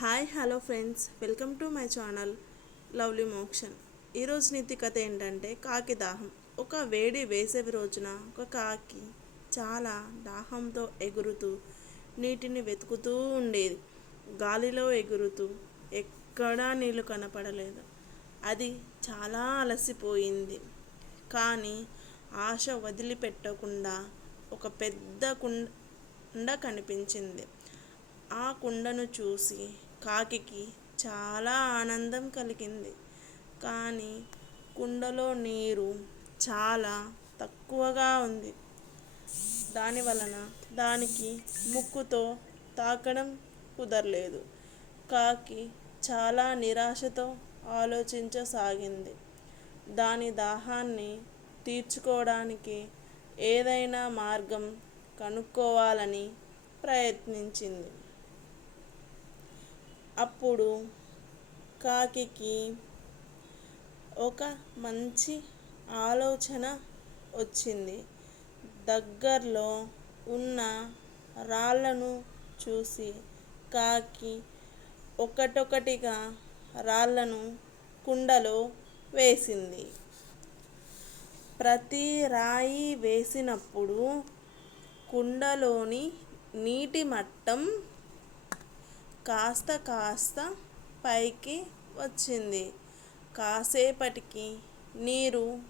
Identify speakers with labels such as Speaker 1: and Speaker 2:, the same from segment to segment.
Speaker 1: Hi hello friends. Welcome to my channel lovely మోక్షన్. ఈరోజు నీతి కథ ఏంటంటే కాకి దాహం. ఒక వేడి వేసవి రోజున ఒక కాకి చాలా దాహంతో ఎగురుతూ నీటిని వెతుకుతూ ఉండేది. గాలిలో ఎగురుతూ ఎక్కడా నీళ్ళు కనపడలేదు. అది చాలా అలసిపోయింది. కానీ ఆశ వదిలిపెట్టకుండా ఒక పెద్ద కుండ కనిపించింది. ఆ కుండను చూసి కాకికి చాలా ఆనందం కలిగింది. కానీ కుండలో నీరు చాలా తక్కువగా ఉంది. దాని వలన దానికి ముక్కుతో తాకడం కుదరలేదు. కాకి చాలా నిరాశతో ఆలోచించసాగింది. దాని దాహాన్ని తీర్చుకోవడానికి ఏదైనా మార్గం కనుక్కోవాలని ప్రయత్నించింది. అప్పుడు కాకికి ఒక మంచి ఆలోచన వచ్చింది. దగ్గరలో ఉన్న రాళ్ళను చూసి కాకి ఒకటొకటిగా రాళ్ళను కుండలో వేసింది. ప్రతి రాయి వేసినప్పుడు కుండలోని నీటి మట్టం కాస్త కాస్త పైకి వచ్చింది. కాసేపటికి నీరు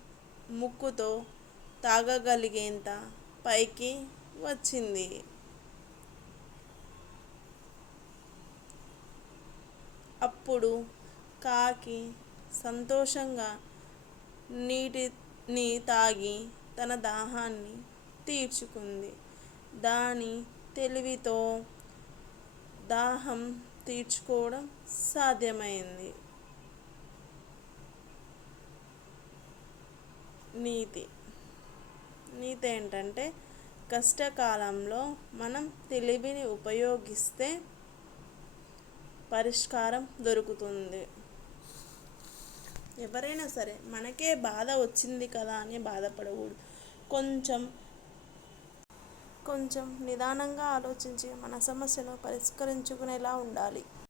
Speaker 1: ముక్కుతో తాగగలిగేంత పైకి వచ్చింది. అప్పుడు కాకి సంతోషంగా నీటిని తాగి తన దాహాన్ని తీర్చుకుంది. దాని తెలివితో దాహం తీర్చుకోవడం సాధ్యమైంది. నీతి. నీతి ఏంటంటే కష్టకాలంలో మనం తెలివిని ఉపయోగిస్తే పరిష్కారం దొరుకుతుంది. ఎవరైనా సరే మనకే బాధ వచ్చింది కదా అని బాధపడకూడదు. కొంచెం కొంచెం నిదానంగా ఆలోచించి మన సమస్యను పరిష్కరించుకునేలా ఉండాలి.